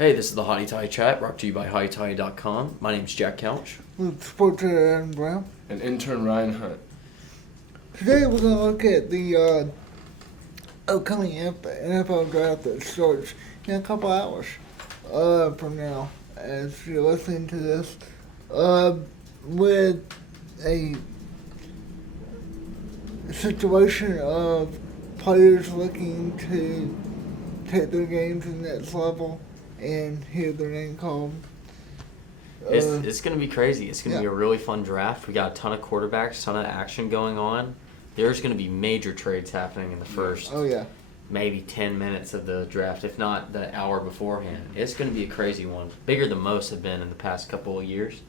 Hey, this is the Hotty Toddy Chat, brought to you by HottyToddy.com. My name's Jack Couch. With sports editor Adam Brown. And intern Ryan Hunt. Today we're going to look at the upcoming NFL draft that starts in a couple hours from now. As you're listening to this, with a situation of players looking to take their game to the next level and hear their name called. It's going to be crazy. It's going to be a really fun draft. We got a ton of quarterbacks, ton of action going on. There's going to be major trades happening in the first maybe 10 minutes of the draft, if not the hour beforehand. It's going to be a crazy one. Bigger than most have been in the past couple of years.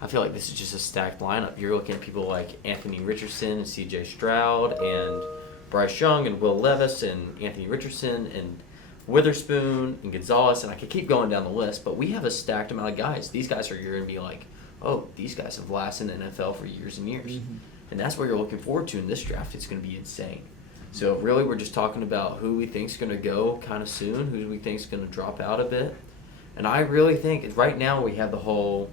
I feel like this is just a stacked lineup. You're looking at people like Anthony Richardson and C.J. Stroud and Bryce Young and Will Levis and Anthony Richardson and Witherspoon and Gonzalez, and I could keep going down the list, but we have a stacked amount of guys. These guys are going to be like, oh, these guys have lasted in the NFL for years and years. Mm-hmm. And that's what you're looking forward to in this draft. It's going to be insane. So really we're just talking about who we think is going to go kind of soon, who we think is going to drop out a bit. And I really think right now we have the whole,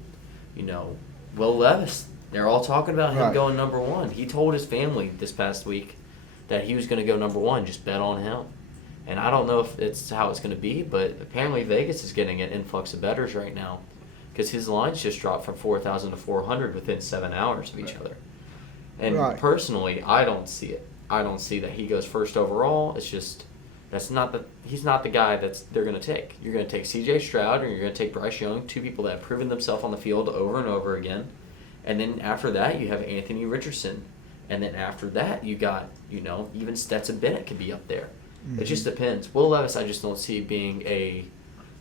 Will Levis. They're all talking about him going number one. He told his family this past week that he was going to go number one. Just bet on him. And I don't know if it's how it's going to be, but apparently Vegas is getting an influx of bettors right now because his lines just dropped from 4,000 to 400 within 7 hours of each other. And personally, I don't see it. I don't see that he goes first overall. It's just he's not the guy they're going to take. You're going to take C.J. Stroud or you're going to take Bryce Young, two people that have proven themselves on the field over and over again. And then after that, you have Anthony Richardson. And then after that, you got, even Stetson Bennett could be up there. Mm-hmm. It just depends. Will Levis, I just don't see being a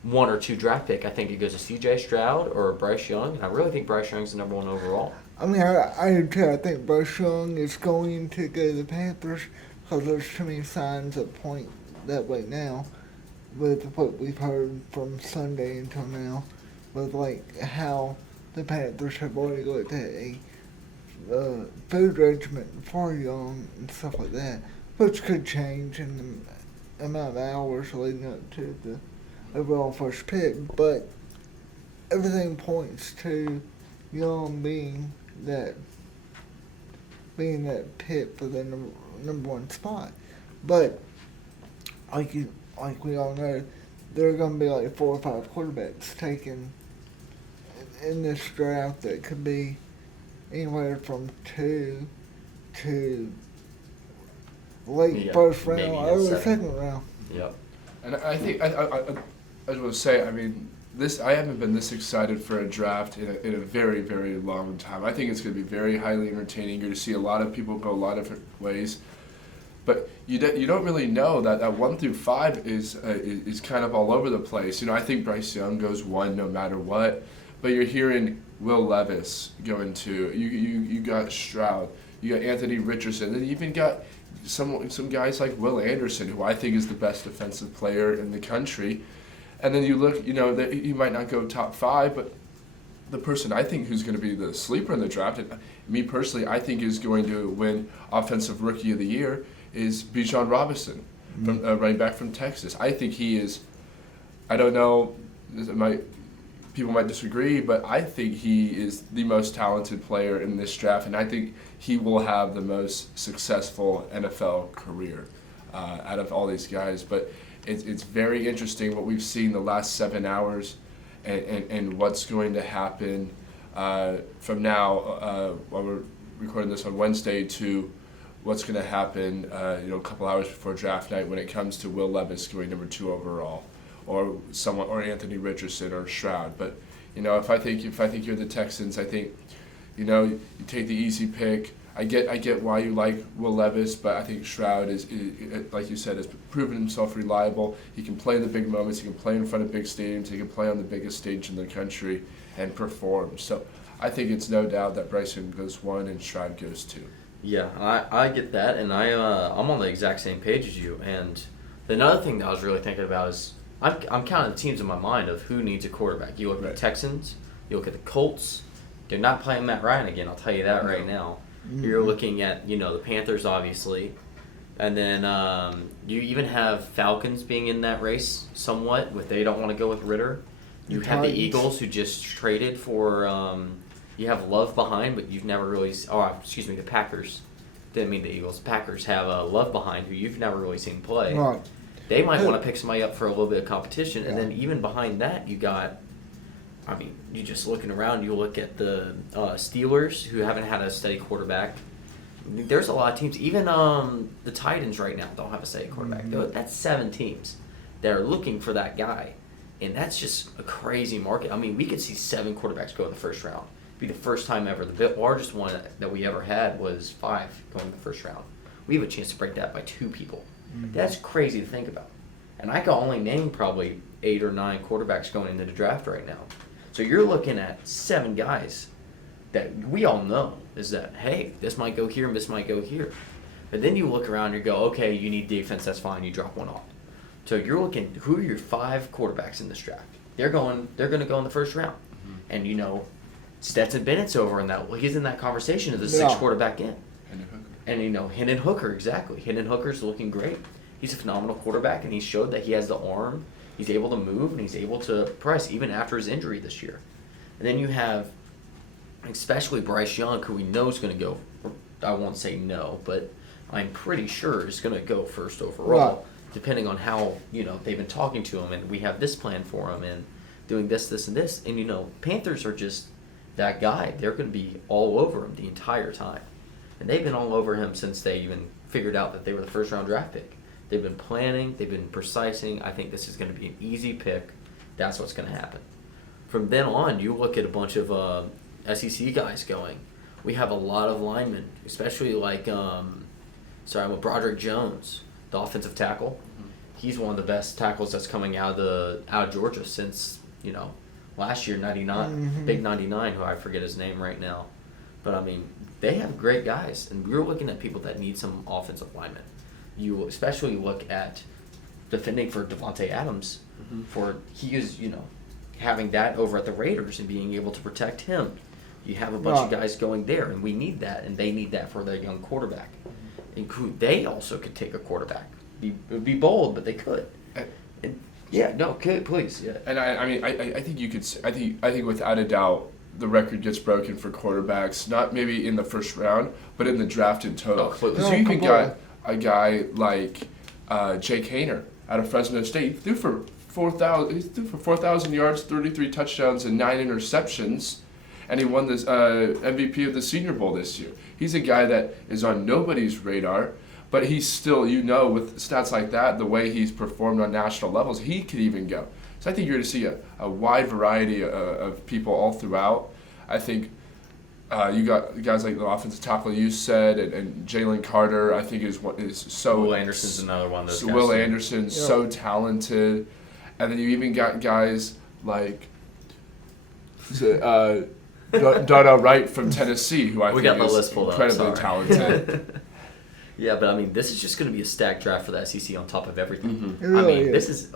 1 or 2 draft pick. I think it goes to C.J. Stroud or Bryce Young, and I really think Bryce Young's the number 1 overall. I mean, I do too. I think Bryce Young is going to go to the Panthers because there's too many signs that point that way now with what we've heard from Sunday until now, with how the Panthers have already looked at a food regimen for Young and stuff like that, which could change in the amount of hours leading up to the overall first pick. But everything points to Young being that pick for the number 1 spot. But like we all know, there are going to be 4 or 5 quarterbacks taken in this draft that could be anywhere from 2 to late first round, early second round. Yep. And I think I was going to say, I mean, I haven't been this excited for a draft in a very, very long time. I think it's going to be very highly entertaining. You're going to see a lot of people go a lot of different ways, but you don't really know that 1 through 5 is kind of all over the place. I think Bryce Young goes 1 no matter what, but you're hearing Will Levis going 2. You got Stroud, you got Anthony Richardson, and you even got some guys like Will Anderson, who I think is the best defensive player in the country. And then you look, that he might not go top 5, but the person I think who's going to be the sleeper in the draft, and me personally, I think is going to win Offensive Rookie of the Year, is Bijan Robinson, from running back from Texas. I think he is. I don't know. People might disagree, but I think he is the most talented player in this draft, and I think he will have the most successful NFL career out of all these guys. But it's very interesting what we've seen the last 7 hours and what's going to happen from now, while we're recording this on Wednesday, to what's going to happen a couple hours before draft night when it comes to Will Levis going number 2 overall, or Anthony Richardson or Stroud. But if I think you're the Texans, I think you take the easy pick. I get why you like Will Levis, but I think Stroud is like you said, has proven himself reliable. He can play in the big moments. He can play in front of big stadiums. He can play on the biggest stage in the country and perform. So I think it's no doubt that Bryson goes 1 and Stroud goes 2. Yeah, I get that, and I'm on the exact same page as you. And another thing that I was really thinking about is I'm counting the teams in my mind of who needs a quarterback. You look at the Texans, you look at the Colts. They're not playing Matt Ryan again, I'll tell you that right now. Mm-hmm. You're looking at, the Panthers, obviously. And then you even have Falcons being in that race somewhat. They don't want to go with Ritter. You have the Eagles who just traded for. You have Love behind, but you've never really. The Packers. Didn't mean the Eagles. Packers have Love behind, who you've never really seen play. Right. They might want to pick somebody up for a little bit of competition, and then even behind that, you got. I mean, you just looking around. You look at the Steelers, who haven't had a steady quarterback. There's a lot of teams. Even the Titans right now don't have a steady quarterback. Mm-hmm. That's 7 teams that are looking for that guy, and that's just a crazy market. I mean, we could see 7 quarterbacks go in the first round. It'd be the first time ever. The largest one that we ever had was 5 going in the first round. We have a chance to break that by 2 people. Mm-hmm. That's crazy to think about. And I can only name probably 8 or 9 quarterbacks going into the draft right now. So you're looking at 7 guys that we all know is that, hey, this might go here and this might go here. But then you look around and you go, okay, you need defense, that's fine, you drop one off. So you're looking, who are your 5 quarterbacks in this draft? They're going to go in the first round. Mm-hmm. And you know, Stetson Bennett's over in that. Well, he's in that conversation as the 6th quarterback in. And you know, Hendon Hooker, exactly. Hendon Hooker's looking great. He's a phenomenal quarterback, and he showed that he has the arm. He's able to move, and he's able to press even after his injury this year. And then you have, especially Bryce Young, who we know is going to go. I won't say no, but I'm pretty sure is going to go first overall, right, depending on how they've been talking to him, and we have this plan for him, and doing this, and this. And Panthers are just that guy. They're going to be all over him the entire time. And they've been all over him since they even figured out that they were the first-round draft pick. They've been planning. They've been precising. I think this is going to be an easy pick. That's what's going to happen. From then on, you look at a bunch of SEC guys going. We have a lot of linemen, especially like Broderick Jones, the offensive tackle. Mm-hmm. He's one of the best tackles that's coming out of Georgia since last year, 99, mm-hmm. Big 99, who I forget his name right now. But I mean, they have great guys, and we're looking at people that need some offensive linemen. You especially look at defending for Devontae Adams, mm-hmm. for he is having that over at the Raiders and being able to protect him. You have a bunch of guys going there, and we need that, and they need that for their young quarterback. And they also could take a quarterback. It would be bold, but they could. Please. Yeah. And I think you could. I think without a doubt, the record gets broken for quarterbacks. Not maybe in the first round, but in the draft in total. Because you even got a guy like Jake Haener out of Fresno State. He threw for 4,000 yards, 33 touchdowns, and 9 interceptions. And he won this MVP of the Senior Bowl this year. He's a guy that is on nobody's radar, but he's still, with stats like that, the way he's performed on national levels, he could even go. So I think you're going to see a wide variety of people all throughout. I think you got guys like the offensive tackle you said, and Jalen Carter, I think is so. Will Anderson's another one. Those guys. Will Anderson's so talented. And then you even got guys like Darnell Wright from Tennessee, who I think is incredibly talented. Yeah, but I mean, this is just going to be a stacked draft for the SEC on top of everything. Mm-hmm. It really is. This is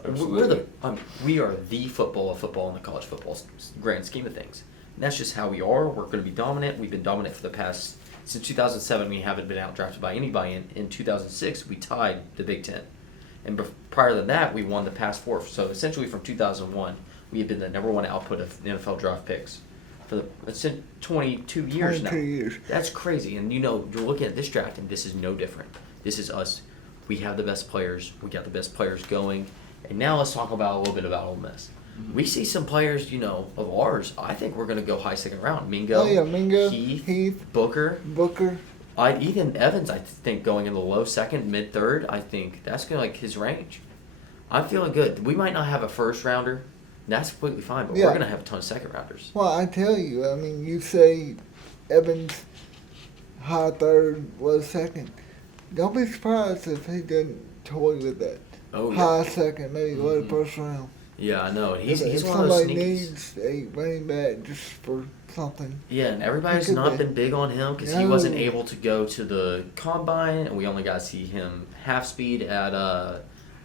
we are the football of football in the college football grand scheme of things. And that's just how we are. We're going to be dominant. We've been dominant for the past since 2007. We haven't been outdrafted by anybody. In 2006, we tied the Big Ten, and prior to that, we won the past 4. So essentially, from 2001, we have been the number 1 output of NFL draft picks. It's in 22 years now. 22 years. That's crazy. And you're looking at this draft, and this is no different. This is us. We have the best players. We got the best players going. And now let's talk about a little bit about Ole Miss. Mm-hmm. We see some players, of ours. I think we're going to go high second round. Mingo. Mingo. Heath. Booker. Ethan Evans, I think, going in the low second, mid third. I think that's going to like his range. I'm feeling good. We might not have a first rounder. That's completely fine, but we're going to have a ton of second-rounders. Well, I tell you, you say Evans high third, low second. Don't be surprised if he doesn't toy with that. Oh, yeah. High second, maybe low first round. Yeah, I know. He's one of those somebody sneakies. Needs a running back just for something. Yeah, and everybody's not been big on him because he wasn't able to go to the combine, and we only got to see him half speed at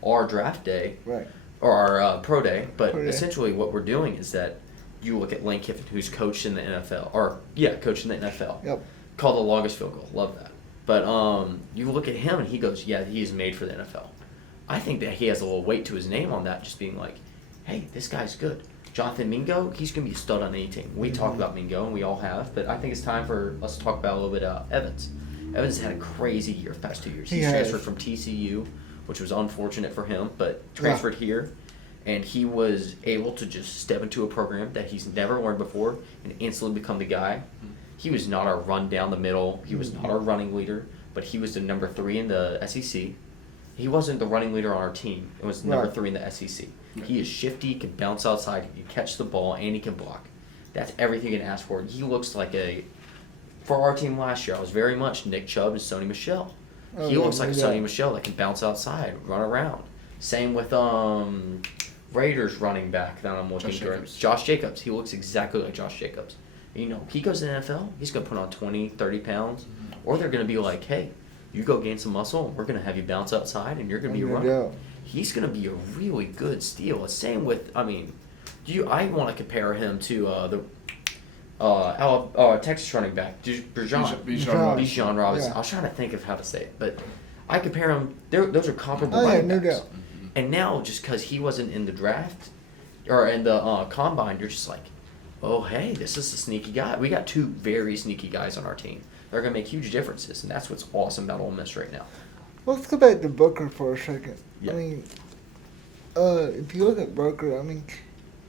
our draft day. Right. Or our pro day, but essentially what we're doing is that you look at Lane Kiffin, who's coached in the NFL, coached in the NFL. Yep. Called the longest field goal. Love that. But you look at him and he goes, yeah, he's made for the NFL. I think that he has a little weight to his name on that, just being like, hey, this guy's good. Jonathan Mingo, he's going to be a stud on any team. We talk about Mingo, and we all have, but I think it's time for us to talk about a little bit Evans. Evans had a crazy year the past 2 years. He's transferred from TCU, which was unfortunate for him, but transferred here, and he was able to just step into a program that he's never learned before and instantly become the guy. He was not our run down the middle. He was not our running leader, but he was the number 3 in the SEC. He wasn't the running leader on our team. It was number 3 in the SEC. He is shifty, can bounce outside, he can catch the ball, and he can block. That's everything you can ask for. He looks like for our team last year, I was very much Nick Chubb and Sony Michel. He looks like Sony Michel that can bounce outside, run around. Same with Raiders running back that I'm looking for. Josh Jacobs. He looks exactly like Josh Jacobs. You know, he goes to the NFL, he's going to put on 20, 30 pounds, or they're going to be like, hey, you go gain some muscle, and we're going to have you bounce outside, and you're going to be a runner. He's going to be a really good steal. Same with, I want to compare him to Texas running back, Bijan Robinson. I was trying to think of how to say it, but I compare him. Those are comparable running backs. And now, just because he wasn't in the draft or in the combine, you're just like, oh, hey, this is a sneaky guy. We got 2 very sneaky guys on our team. They're going to make huge differences, and that's what's awesome about Ole Miss right now. Let's go back to Booker for a second. Yeah. I mean, if you look at Booker,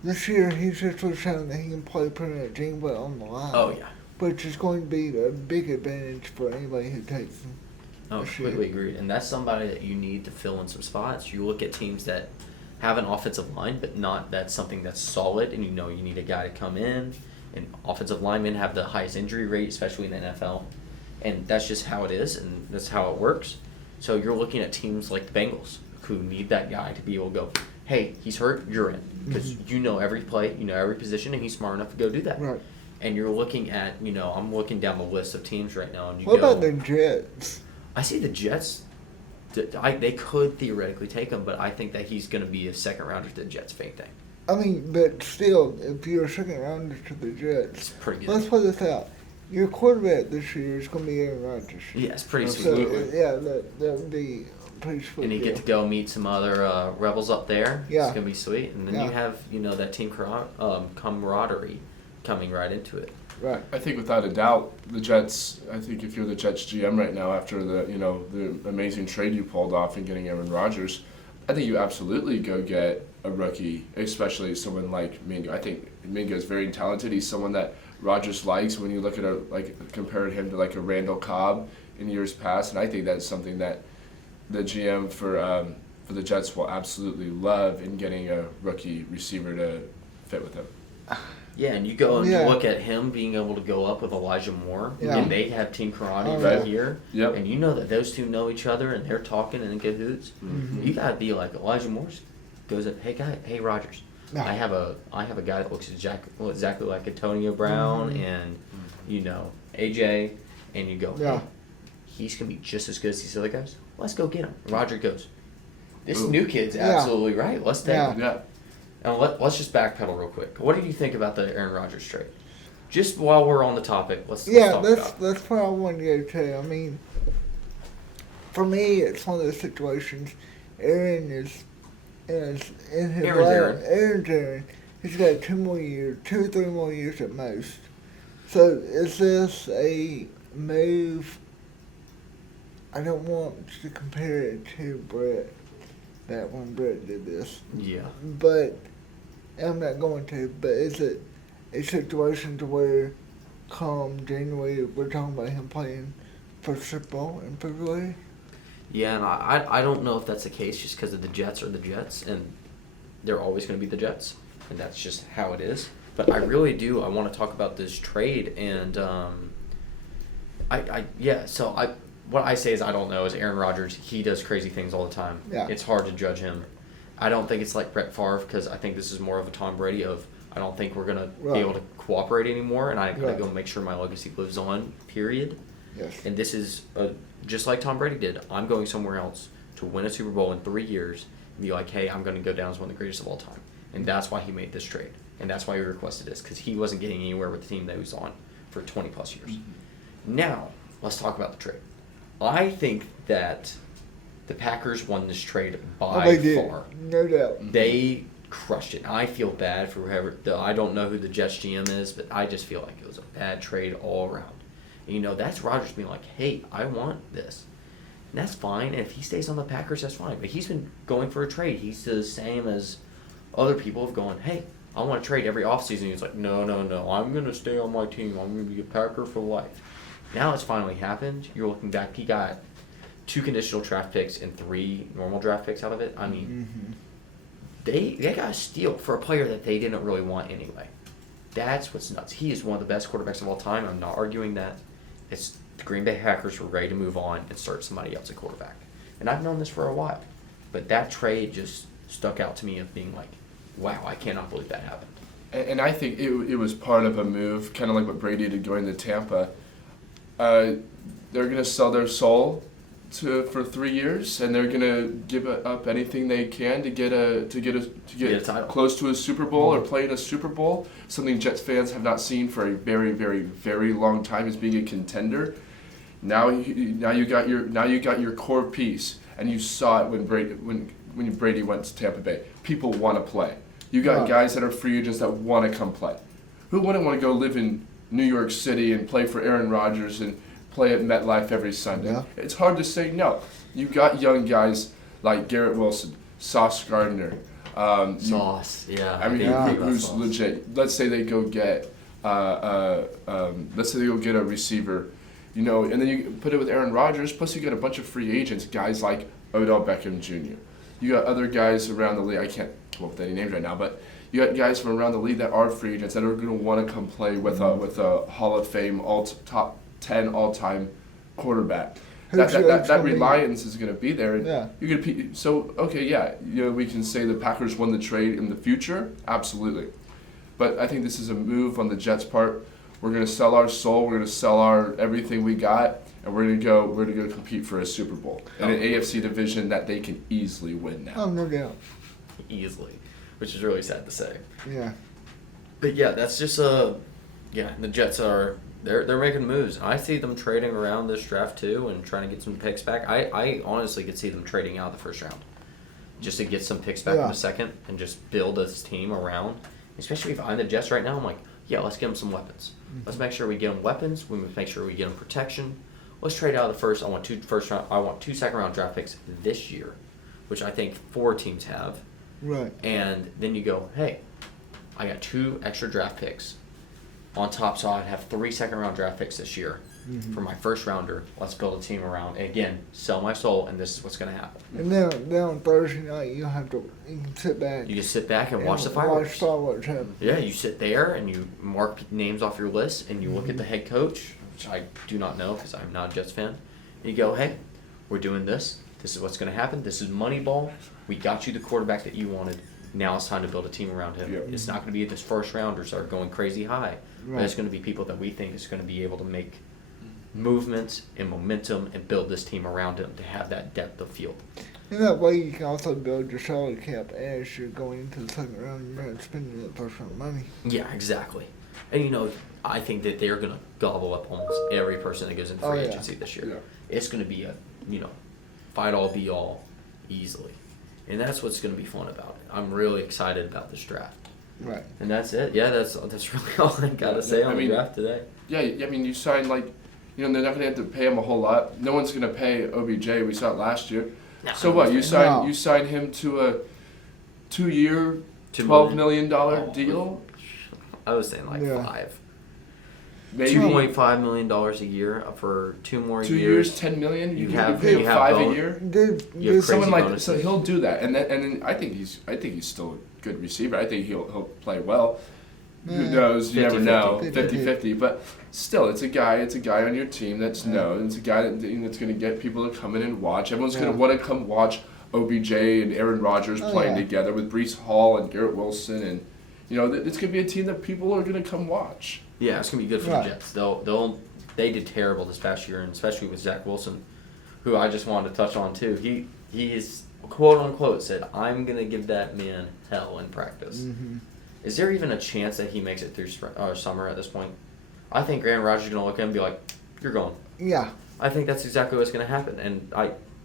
this year he's just shown that he can play pretty much anywhere on the line. Oh, yeah. Which is going to be a big advantage for anybody who takes him. Oh, completely agreed. And that's somebody that you need to fill in some spots. You look at teams that have an offensive line, but not that's something that's solid, and you know you need a guy to come in. And offensive linemen have the highest injury rate, especially in the NFL. And that's just how it is, and that's how it works. So you're looking at teams like the Bengals who need that guy to be able to go, hey, he's hurt, you're in. Because you know every play, you know every position, and he's smart enough to go do that. Right. And you're looking at, I'm looking down the list of teams right now. And what about the Jets? I see the Jets. They could theoretically take him, but I think that he's going to be a second rounder to the Jets, fake thing. But still, if you're a second rounder to the Jets, it's pretty good. Let's put this out. Your quarterback this year is going to be Aaron Rodgers. Yeah, it's pretty sweet. So, that would be pretty sweet. And you get to go meet some other Rebels up there. Yeah. It's going to be sweet. And then you have, that team camaraderie coming right into it. Right. I think without a doubt, the Jets, I think if you're the Jets GM right now after the amazing trade you pulled off in getting Aaron Rodgers, I think you absolutely go get a rookie, especially someone like Mingo. I think Mingo is very talented. He's someone that Rodgers likes when you look at compared him to a Randall Cobb in years past, and I think that's something that the GM for the Jets will absolutely love in getting a rookie receiver to fit with him. Yeah, and you go and you look at him being able to go up with Elijah Moore, and they have team karate right here, and you know that those two know each other and they're talking and in cahoots. Mm-hmm. You gotta be like Elijah Moore goes up, hey Rodgers, I have a guy that looks exactly like Antonio Brown and AJ, and you go, hey, he's gonna be just as good as these other guys. Let's go get him. Roger goes, this new kid's absolutely right. Let's take him. Yeah. And let's just backpedal real quick. What do you think about the Aaron Rodgers trade? Just while we're on the topic, let's talk about it. That's what I wanted to go to. For me, it's one of those situations. Aaron is in his Aaron. He's got 2 or 3 more years at most. So is this a move? I don't want to compare it to Brett. That when Brett did this. Yeah. But I'm not going to. But is it a situation to where come January we're talking about him playing for Super Bowl in February? Yeah, and I don't know if that's the case just because of the Jets are the Jets, and they're always going to be the Jets, and that's just how it is. But I really do. I want to talk about this trade, and what I say is I don't know. Is Aaron Rodgers, he does crazy things all the time. Yeah. It's hard to judge him. I don't think it's like Brett Favre because I think this is more of a Tom Brady of I don't think we're going to be able to cooperate anymore, and I got to go make sure my legacy lives on, period. Yes. And this is just like Tom Brady did. I'm going somewhere else to win a Super Bowl in 3 years and be like, hey, I'm going to go down as one of the greatest of all time. And that's why he made this trade. And that's why he requested this because he wasn't getting anywhere with the team that he was on for 20-plus years. Mm-hmm. Now, let's talk about the trade. I think that the Packers won this trade by far. No doubt. They crushed it. I feel bad for whoever. I don't know who the Jets GM is, but I just feel like it was a bad trade all around. And, that's Rodgers being like, hey, I want this. And that's fine. And if he stays on the Packers, that's fine. But he's been going for a trade. He's the same as other people have gone, hey, I want to trade every offseason. He's like, no. I'm going to stay on my team. I'm going to be a Packer for life. Now it's finally happened. You're looking back. He got 2 conditional draft picks and 3 normal draft picks out of it. I mean, they got a steal for a player that they didn't really want anyway. That's what's nuts. He is one of the best quarterbacks of all time. I'm not arguing that. It's the Green Bay Packers were ready to move on and start somebody else at quarterback. And I've known this for a while. But that trade just stuck out to me of being like, wow, I cannot believe that happened. And I think it was part of a move, kind of like what Brady did going to Tampa. They're going to sell their soul for 3 years, and they're going to give up anything they can to get close to a Super Bowl or play in a Super Bowl. Something Jets fans have not seen for a very, very, very long time is being a contender. Now you got your core piece, and you saw it when Brady went to Tampa Bay. People want to play. You got guys that are free agents that want to come play. Who wouldn't want to go live in New York City and play for Aaron Rodgers and play at MetLife every Sunday? Yeah. It's hard to say no. You got young guys like Garrett Wilson, Sauce Gardner. Sauce, yeah. I mean, who's Sauce. Legit? Let's say they go get a receiver, and then you put it with Aaron Rodgers. Plus, you got a bunch of free agents, guys like Odell Beckham Jr. You got other guys around the league. I can't come up with any names right now, but you got guys from around the league that are free agents that are going to want to come play with a Hall of Fame top 10 all-time quarterback. That reliance is going to be there. Yeah. We can say the Packers won the trade in the future, absolutely. But I think this is a move on the Jets' part. We're going to sell our soul. We're going to sell our everything we got, and we're going to go compete for a Super Bowl in an AFC division that they can easily win now. Oh, no doubt. Easily, which is really sad to say. Yeah. But yeah, that's just the Jets are they're making moves. I see them trading around this draft too and trying to get some picks back. I honestly could see them trading out of the first round just to get some picks back in the second and just build this team around. Especially if I'm the Jets right now, I'm like, yeah, let's get them some weapons. Mm-hmm. Let's make sure we get them weapons. We make sure we get them protection. Let's trade out of the first. I want 2 second round draft picks this year, which I think 4 teams have. Right. And then you go, hey, I got 2 extra draft picks on top, so I'd have 3 second-round draft picks this year for my first rounder. Let's build a team around. And again, sell my soul, and this is what's going to happen. And then on Thursday night, you can sit back. You just sit back and watch the fireworks. Watch fireworks happen. Yeah, you sit there and you mark names off your list, and you look at the head coach, which I do not know because I'm not a Jets fan. And you go, hey, we're doing this. This is what's going to happen. This is Moneyball. We got you the quarterback that you wanted. Now it's time to build a team around him. Yep. It's not going to be this first rounders that are going crazy high. Right. But it's going to be people that we think is going to be able to make movements and momentum and build this team around him to have that depth of field. And that way you can also build your salary cap as you're going into the second round. You're not spending that first round money. Yeah, exactly. And, I think that they're going to gobble up almost every person that goes in free agency this year. Yeah. It's going to be a, fight all, be all easily. And that's what's going to be fun about it. I'm really excited about this draft. Right. And that's it. Yeah, that's really all I got to say on the draft today. Yeah, you sign they're not going to have to pay him a whole lot. No one's going to pay OBJ. We saw it last year. No, so what? You sign him to a 2-year, $12 million deal? I was saying 5. Maybe $2.5 million a year for 2 more years. 2 years, $10 million. You have 5 a year. Someone like that, so he'll do that, and then I think he's still a good receiver. I think he'll play well. Who knows? You never know. 50-50, but still, it's a guy on your team that's known. It's a guy that's going to get people to come in and watch. Everyone's going to want to come watch OBJ and Aaron Rodgers playing together with Breece Hall and Garrett Wilson, and it's going to be a team that people are going to come watch. Yeah, it's gonna be good for the Jets. They did terrible this past year, and especially with Zach Wilson, who I just wanted to touch on too. He is quote unquote said, "I'm gonna give that man hell in practice." Mm-hmm. Is there even a chance that he makes it through summer at this point? I think Aaron Rodgers is gonna look at him and be like, "You're going." Yeah. I think that's exactly what's going to happen. And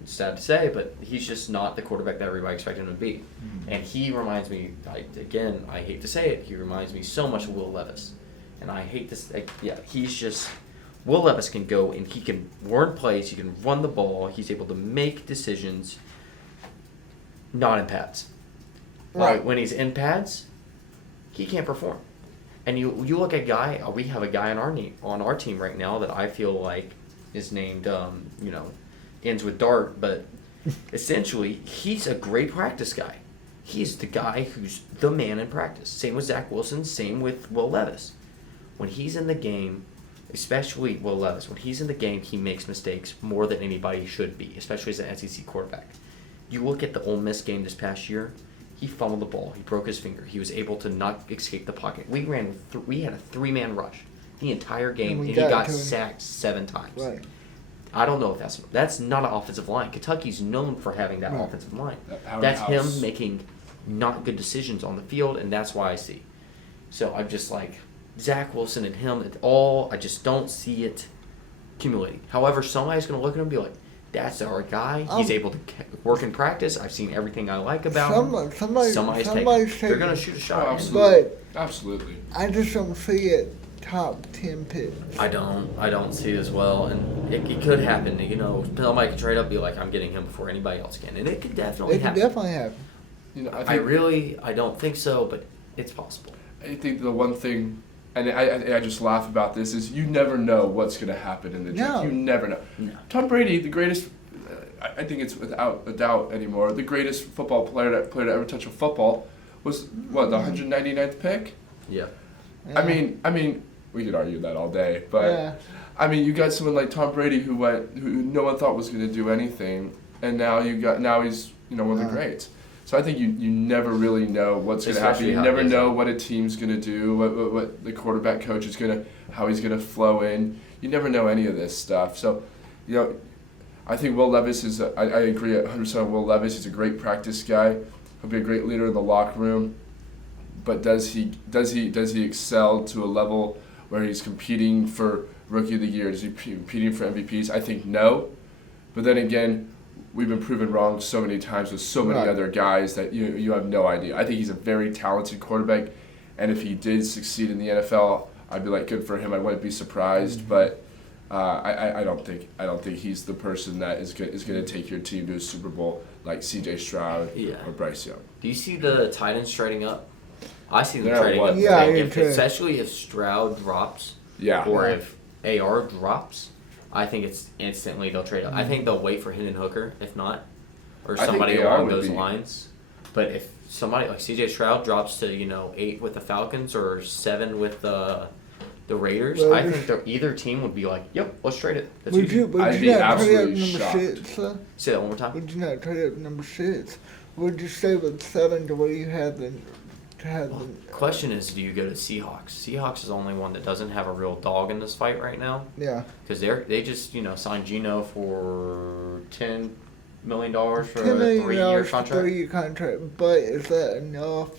it's sad to say, but he's just not the quarterback that everybody expected him to be. Mm-hmm. And he reminds me, I hate to say it, he reminds me so much of Will Levis. And I hate this. He's just, Will Levis can go and he can run plays, he can run the ball, he's able to make decisions, not in pads. Right. When he's in pads, he can't perform. And you look at a guy, we have a guy on our team right now that I feel like is named, ends with Dart, but essentially he's a great practice guy. He's the guy who's the man in practice. Same with Zach Wilson, same with Will Levis. When he's in the game, especially Will Levis, when he's in the game, he makes mistakes more than anybody should be, especially as an SEC quarterback. You look at the Ole Miss game this past year, he fumbled the ball, he broke his finger, he was able to not escape the pocket. We had a three-man rush the entire game, and he got sacked 7 times. Right. I don't know if that's not an offensive line. Kentucky's known for having that offensive line. That's him making not good decisions on the field, and that's why I see. So I'm just like, Zach Wilson and him, I just don't see it accumulating. However, somebody's going to look at him and be like, that's our guy. He's able to work in practice. I've seen everything I like about him. Somebody's taking. They're going to shoot a shot. Absolutely. I just don't see it top 10 picks. I don't see it as well. And it could happen. Somebody could trade up and be like, I'm getting him before anybody else can. And it could definitely happen. It could definitely happen. I don't think so, but it's possible. I think the one thing, and I just laugh about this, is you never know what's going to happen in the draft. You never know. No. Tom Brady, the greatest, I think it's without a doubt anymore, the greatest football player to ever touch a football was, the 199th pick? Yeah. I mean, we could argue that all day, but I mean, you got someone like Tom Brady who no one thought was going to do anything, and now he's one of the greats. So I think you never really know what's going to happen. You never know what a team's going to do, what the quarterback coach is how he's going to flow in. You never know any of this stuff. So, I think Will Levis I agree 100% on Will Levis. He's a great practice guy. He'll be a great leader in the locker room. But does he excel to a level where he's competing for Rookie of the Year? Is he competing for MVPs? I think no. But then again, we've been proven wrong so many times with so many other guys that you have no idea. I think he's a very talented quarterback, and if he did succeed in the NFL, I'd be like, good for him. I wouldn't be surprised, mm-hmm. but I don't think he's the person that is going to take your team to a Super Bowl like C.J. Stroud or Bryce Young. Do you see the Titans trading up? I see them trading up. Yeah, especially if Stroud drops, or if AR drops. I think it's instantly they'll trade up. I think they'll wait for Hendon Hooker, if not, or somebody along those lines. But if somebody like C.J. Stroud drops to 8 with the Falcons or 7 with the Raiders, I think either team would be like, "Yep, let's trade it." That's I'd be absolutely shocked. Say that one more time. Would you not trade up number 6? Would you stay with 7 to where you have the? The question is, do you go to Seahawks? Seahawks is the only one that doesn't have a real dog in this fight right now. Yeah. Because they just signed Geno for $10 million for a 3-year contract. 3-year contract, but is that enough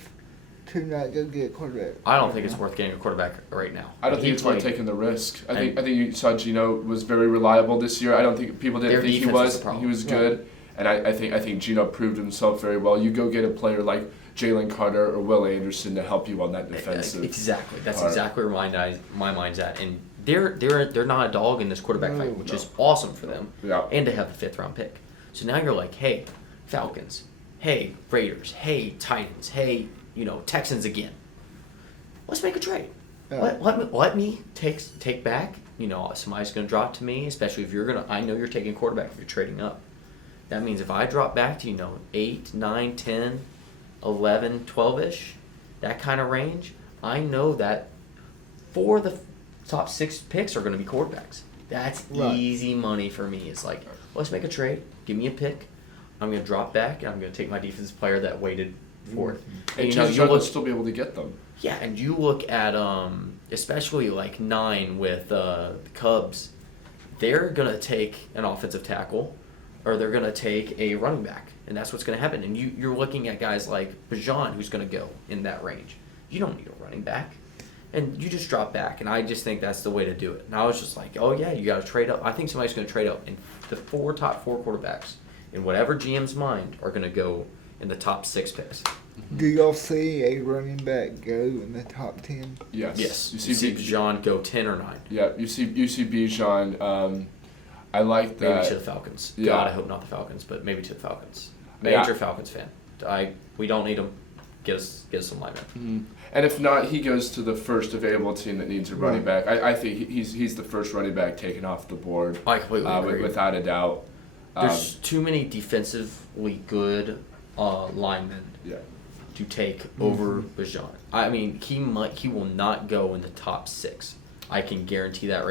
to not go get a quarterback? I don't think it's worth getting a quarterback right now. I don't think it's worth taking the risk. I think you saw Geno was very reliable this year. I don't think people didn't think he was. He was good, and I think Geno proved himself very well. You go get a player like Jalen Carter or Will Anderson to help you on that defensive. Exactly. That's exactly where my mind's at. And they're not a dog in this quarterback fight, which is awesome for them. Yeah. And to have the 5th round pick. So now you're like, hey, Falcons, hey, Raiders, hey, Titans, hey, Texans again. Let's make a trade. Yeah. Let me take back. Somebody's gonna drop to me, especially if I know you're taking quarterback if you're trading up. That means if I drop back to 8, 9, 10. 11, 12-ish, that kind of range, I know that 4 of the top 6 picks are going to be quarterbacks. That's easy money for me. It's like, let's make a trade. Give me a pick. I'm going to drop back, and I'm going to take my defensive player that waited for it. And you'll still be able to get them. Yeah, and you look at, especially like 9 with the Cubs, they're going to take an offensive tackle, or they're going to take a running back. And that's what's going to happen. And you're looking at guys like Bijan, who's going to go in that range. You don't need a running back. And you just drop back, and I just think that's the way to do it. And I was just like, oh, yeah, you got to trade up. I think somebody's going to trade up. And the top four quarterbacks, in whatever GM's mind, are going to go in the top 6 picks. Do y'all see a running back go in the top 10? Yes. You see Bijan go 10 or 9. Yeah, you see Bijan. I like that. Maybe to the Falcons. Yeah. God, I hope not the Falcons, but maybe to the Falcons. Major Falcons fan. We don't need them. Get us some linemen. Mm-hmm. And if not, he goes to the first available team that needs a running back. I think he's the first running back taken off the board. I completely agree. Without a doubt. There's too many defensively good linemen to take over Bijan. I mean, he will not go in the top 6. I can guarantee that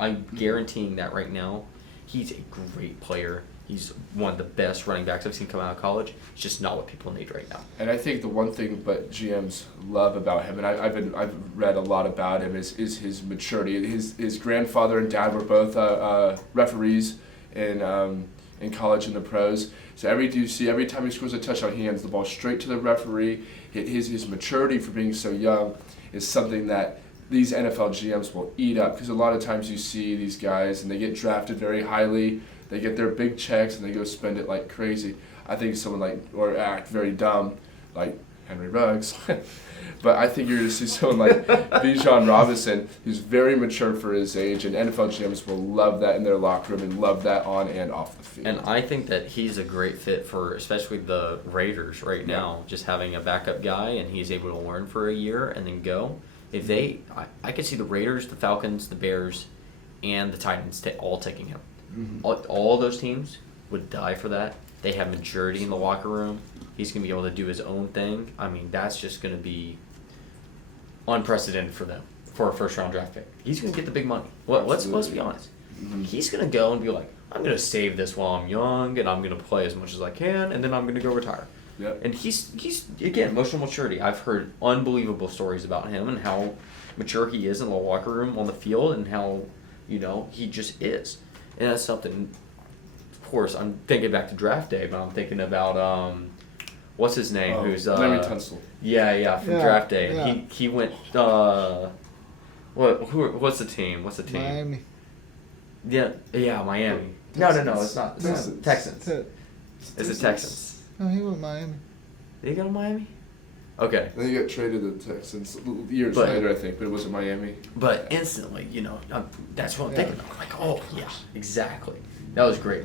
I'm guaranteeing that right now. He's a great player. He's one of the best running backs I've seen come out of college. It's just not what people need right now. And I think the one thing but GMs love about him, and I've read a lot about him, is his maturity. His grandfather and dad were both referees in college and the pros. So every time he scores a touchdown, he hands the ball straight to the referee. His maturity for being so young is something that these NFL GMs will eat up, because a lot of times you see these guys and they get drafted very highly. They get their big checks and they go spend it like crazy. I think someone or act very dumb, like Henry Ruggs. But I think you're going to see someone like Bijan Robinson, who's very mature for his age, and NFL GMs will love that in their locker room and love that on and off the field. And I think that he's a great fit for especially the Raiders right now, just having a backup guy, and he's able to learn for a year and then go. If I could see the Raiders, the Falcons, the Bears, and the Titans all taking him. Mm-hmm. All those teams would die for that. They have maturity in the locker room. He's going to be able to do his own thing. I mean, that's just going to be unprecedented for them for a first-round draft pick. He's going to get the big money. Let's be honest. Mm-hmm. He's going to go and be like, I'm going to save this while I'm young, and I'm going to play as much as I can, and then I'm going to go retire. Yep. And he's again, emotional maturity. I've heard unbelievable stories about him and how mature he is in the locker room, on the field, and how, he just is. And that's something, of course, I'm thinking back to draft day, but I'm thinking about, what's his name? Who's Larry Tunsil. Yeah, from draft day. Yeah. He went, what's the team? Miami. Yeah, Miami. Texans. No, it's not. Texans. Is it Texans? No, he went Miami. Did he go to Miami? Okay. Then he got traded to the Texans years later, I think, but it wasn't Miami. But instantly, that's what I'm thinking. I'm like, oh, yeah, exactly. That was great.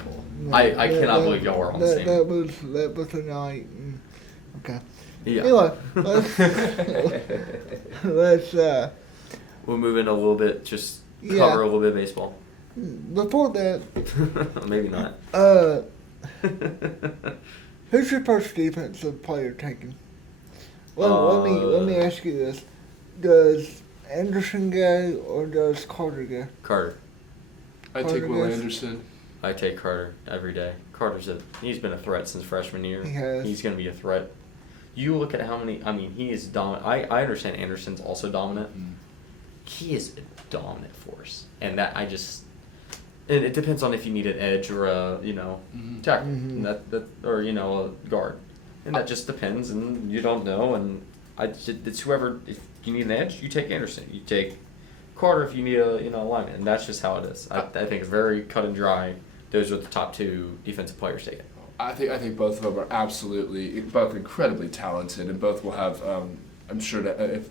I cannot believe y'all were on the same. That was the night. Okay. Yeah. Anyway, let's we'll move in a little bit, just cover a little bit of baseball. Before that. Maybe not. Who's your first defensive player taken? Well, let me ask you this: does Anderson go or does Carter go? Carter. I take Will Anderson. I take Carter every day. He's been a threat since freshman year. He has. He's going to be a threat. You look at how many. I mean, he is dominant. I understand Anderson's also dominant. Mm. He is a dominant force, and that And it depends on if you need an edge or a tackle, mm-hmm. or a guard, and that just depends, and you don't know. And it's whoever. If you need an edge, you take Anderson. You take Carter if you need a lineman, and that's just how it is. I think it's very cut and dry. Those are the top 2 defensive players taken. I think both of them are absolutely both incredibly talented, and both will have. I'm sure that if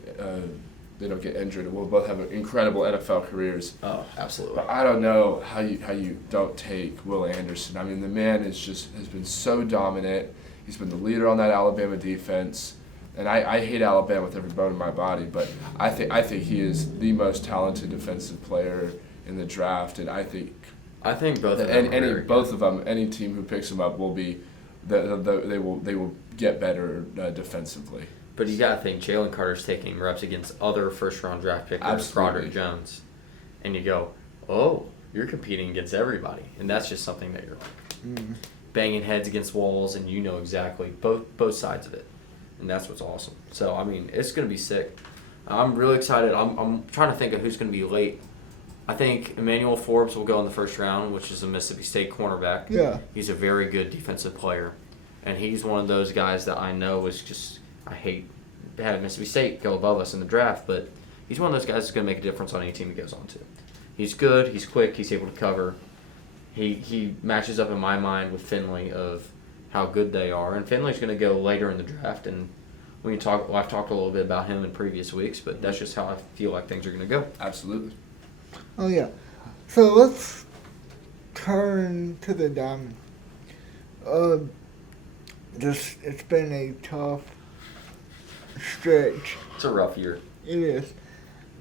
they don't get injured, we'll both have incredible NFL careers. Oh, absolutely. But I don't know how you don't take Will Anderson. I mean, the man has been so dominant. He's been the leader on that Alabama defense, and I hate Alabama with every bone in my body. But I think he is the most talented defensive player in the draft, and I think both of them. Both of them, any team who picks him up will be, they will get better defensively. But you gotta think Jalen Carter's taking reps against other first-round draft pickers, Broderick Jones, and you go, oh, you're competing against everybody, and that's just something that you're banging heads against walls, and you know exactly both sides of it, and that's what's awesome. So I mean, it's gonna be sick. I'm really excited. I'm trying to think of who's gonna be late. I think Emmanuel Forbes will go in the first round, which is a Mississippi State cornerback. Yeah. He's a very good defensive player, and he's one of those guys that I know is just. I hate having Mississippi State go above us in the draft, but he's one of those guys that's going to make a difference on any team he goes on to. He's good. He's quick. He's able to cover. He matches up in my mind with Finley of how good they are. And Finley's going to go later in the draft. And I've talked a little bit about him in previous weeks, but that's just how I feel like things are going to go. Absolutely. Oh, yeah. So let's turn to the Diamond. It's been a tough stretch. It's a rough year. It is.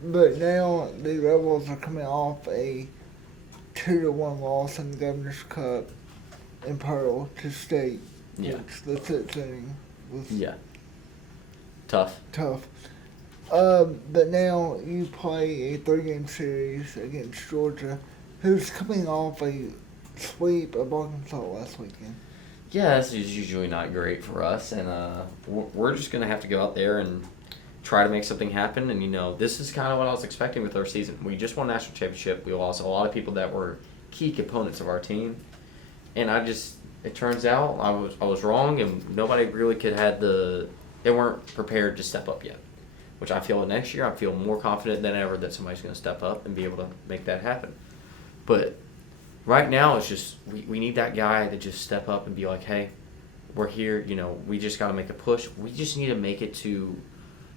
But now the Rebels are coming off a 2-1 loss in the Governor's Cup in Pearl to State. Yeah. Which the sixth inning was Tough. But now you play a 3-game series against Georgia, who's coming off a sweep of Arkansas last weekend. Yeah, this is usually not great for us, and we're just going to have to go out there and try to make something happen. And, this is kind of what I was expecting with our season. We just won a national championship. We lost a lot of people that were key components of our team. And it turns out I was wrong, and nobody really they weren't prepared to step up yet. Which I feel next year, I feel more confident than ever that somebody's going to step up and be able to make that happen. But right now, it's just we need that guy to just step up and be like, hey, we're here. We just got to make a push. We just need to make it to,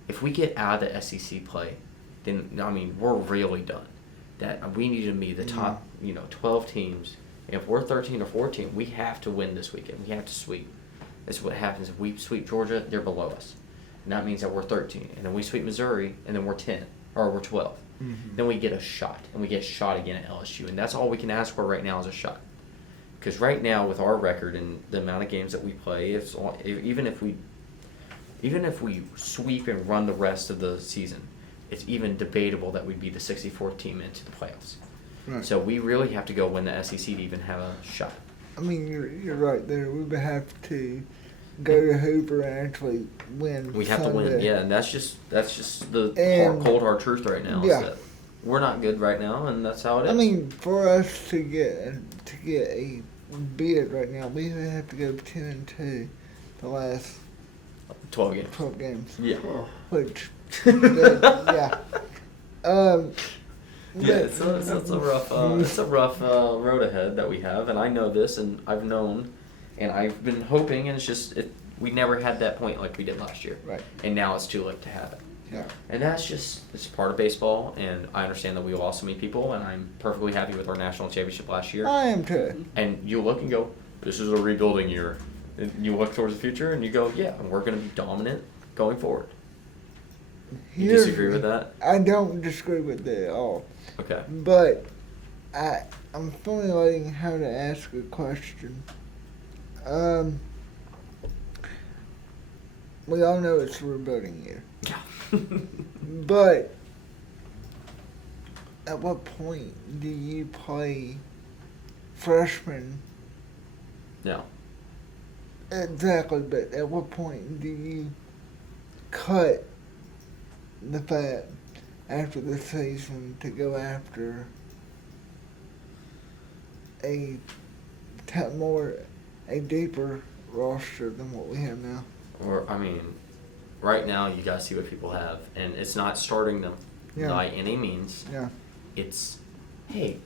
if we get out of the SEC play, then we're really done. That we need to be the top 12 teams. And if we're 13 or 14, we have to win this weekend. We have to sweep. That's what happens if we sweep Georgia. They're below us. And that means that we're 13. And then we sweep Missouri, and then we're 10. Or we're 12. Mm-hmm. Then we get a shot. And we get shot again at LSU. And that's all we can ask for right now is a shot. Because right now, with our record and the amount of games that we play, even if we sweep and run the rest of the season, it's even debatable that we'd be the 64th team into the playoffs. Right. So we really have to go win the SEC to even have a shot. You're right there. We would have to go to Hoover and actually win. We have to win, yeah, and that's just the cold hard truth right now. Yeah. Is that we're not good right now, and that's how it is. For us to get a bid right now, we would have to go 10-2 the last 12 games. 12 games. Yeah. Which, yeah, it's a rough road ahead that we have, and I know this, and I've known, and I've been hoping, and it's just we never had that point like we did last year, right? And now it's too late to have it. Yeah. And it's part of baseball, and I understand that we lost so many people, and I'm perfectly happy with our national championship last year. I am too. And you look and go, this is a rebuilding year. And you look towards the future, and you go, yeah, and we're going to be dominant going forward. You disagree with that? I don't disagree with that at all. Okay. But I'm formulating how to ask a question. We all know it's a rebuilding year. Yeah. But at what point do you play freshmen? No. Exactly, but at what point do you cut the fat after the season to go after a deeper roster than what we have now? Or right now you gotta see what people have, and it's not starting them by any means. Yeah. It's, hey,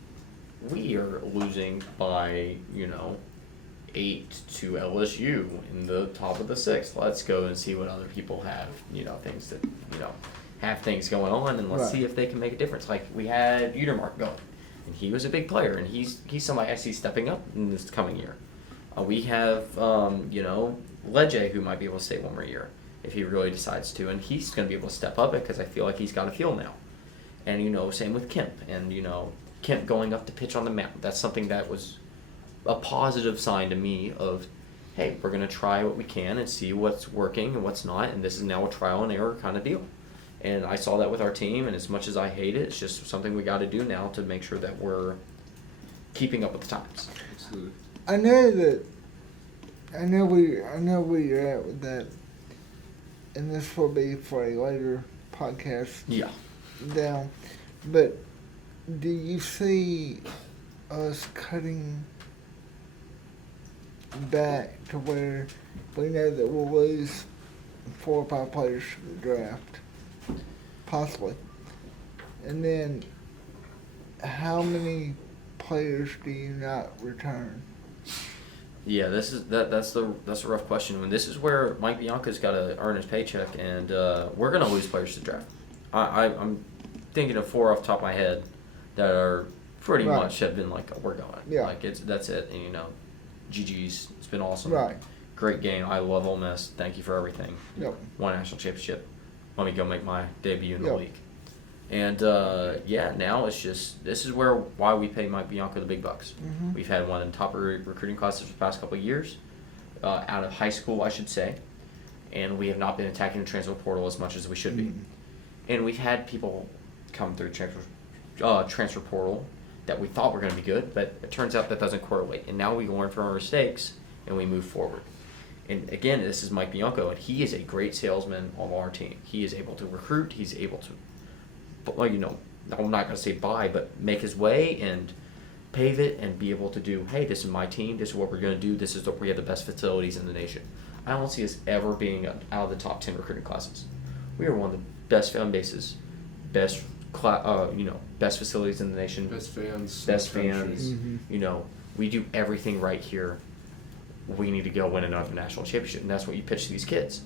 we are losing by 8 to LSU in the top of the 6th. Let's go and see what other people have. Things that have things going on, and let's see if they can make a difference. Like we had Utermark going, and he was a big player, and he's somebody I see stepping up in this coming year. We have Ledje, who might be able to stay one more year if he really decides to, and he's going to be able to step up it because I feel like he's got a feel now. And same with Kemp, and Kemp going up to pitch on the mound. That's something that was a positive sign to me of, hey, we're going to try what we can and see what's working and what's not, and this is now a trial and error kind of deal. And I saw that with our team, and as much as I hate it, it's just something we got to do now to make sure that we're keeping up with the times. Absolutely. I know where you're at with that, and this will be for a later podcast. Yeah. Down, but do you see us cutting back to where we know that we'll lose 4 or 5 players to the draft? Possibly. And then, how many players do you not return? Yeah, that's a rough question. When this is where Mike Bianca's got to earn his paycheck, and we're gonna lose players to draft. I'm thinking of 4 off the top of my head that are pretty much have been like, we're going. Yeah. Like that's it. And GG's. It's been awesome. Right. Great game. I love Ole Miss. Thank you for everything. Yep. Won a national championship. Let me go make my debut in the Yep. league. And now it's just this is why we pay Mike Bianca the big bucks. Mm-hmm. We've had one of the top recruiting classes for the past couple of years, out of high school, I should say, and we have not been attacking the transfer portal as much as we should be. Mm-hmm. And we've had people come through transfer portal that we thought were going to be good, but it turns out that doesn't correlate. And now we learn from our mistakes and we move forward. And again, this is Mike Bianco, and he is a great salesman of our team. He is able to recruit. He's able to, I'm not going to say buy, but make his way and pave it and be able to do, hey, this is my team. This is what we're going to do. This is we have the best facilities in the nation. I don't see us ever being out of the top 10 recruiting classes. We are one of the best fan bases, best facilities in the nation. Best fans. Mm-hmm. We do everything right here. We need to go win another national championship, and that's what you pitch to these kids.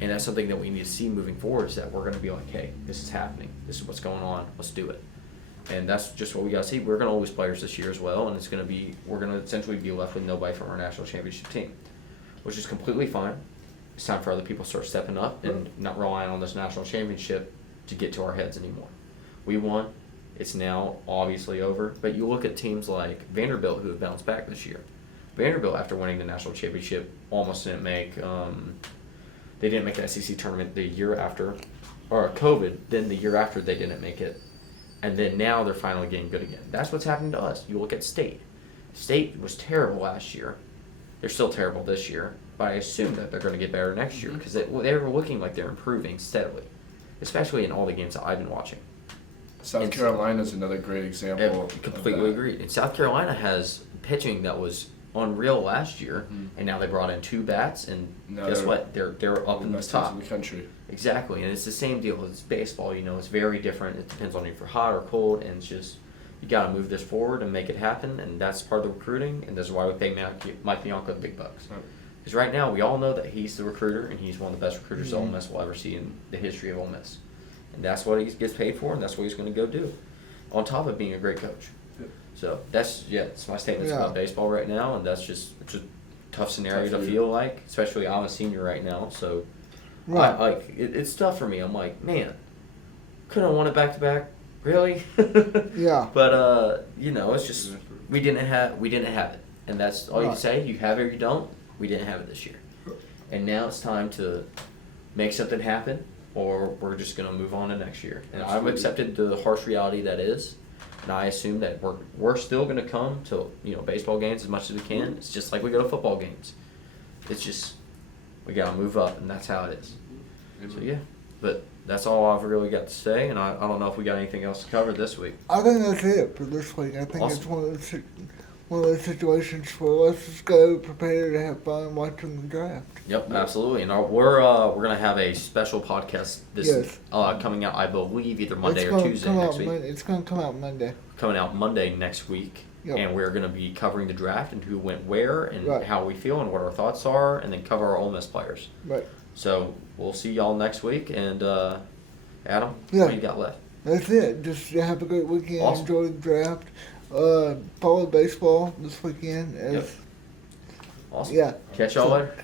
And that's something that we need to see moving forward, is that we're going to be like, hey, this is happening. This is what's going on. Let's do it. And that's just what we got to see. We're going to lose players this year as well, and we're going to essentially be left with nobody from our national championship team, which is completely fine. It's time for other people to start stepping up and not relying on this national championship to get to our heads anymore. We won. It's now obviously over. But you look at teams like Vanderbilt, who have bounced back this year. Vanderbilt, after winning the national championship, almost didn't make they didn't make the SEC tournament the year after, or COVID. Then the year after, they didn't make it. And then now they're finally getting good again. That's what's happening to us. You look at State. State was terrible last year. They're still terrible this year. But I assume that they're going to get better next year because they were looking like they're improving steadily, especially in all the games that I've been watching. South Carolina is another great example. Completely agreed. And South Carolina has pitching that was unreal last year, and now they brought in 2 bats, and guess what? They're up in the top in the country. Exactly, and it's the same deal. It's baseball. It's very different. It depends on if you're hot or cold, and it's just you got to move this forward and make it happen, and that's part of the recruiting, and that's why we pay Mike Bianca the big bucks. Because right now we all know that he's the recruiter, and he's one of the best recruiters Ole Miss will ever see in the history of Ole Miss, and that's what he gets paid for, and that's what he's going to go do, on top of being a great coach. So that's my statements about baseball right now, and it's a tough scenario to feel like, especially I'm a senior right now, so it's tough for me. I'm like, man, couldn't have won it back to back, really? Yeah. But it's just we didn't have it, and that's all you can say. You have it or you don't. We didn't have it this year, and now it's time to make something happen, or we're just gonna move on to next year. And I've accepted the harsh reality that is. And I assume that we're still going to come to baseball games as much as we can. It's just like we go to football games. It's just we got to move up, and that's how it is. So yeah, but that's all I've really got to say, and I don't know if we got anything else to cover this week. I think that's it for this week. I think Awesome. It's one of those situations where let's just go prepare to have fun watching the draft. Yep, absolutely. And we're gonna have a special podcast coming out, I believe, either Monday or Tuesday next week. It's gonna come out Monday. Coming out Monday next week, and we're gonna be covering the draft and who went where and how we feel and what our thoughts are, and then cover our Ole Miss players. Right. So we'll see y'all next week. And Adam, what do you got left? That's it. Just have a great weekend. Awesome. Enjoy the draft. Follow baseball this weekend. Awesome. Yeah. Catch y'all later.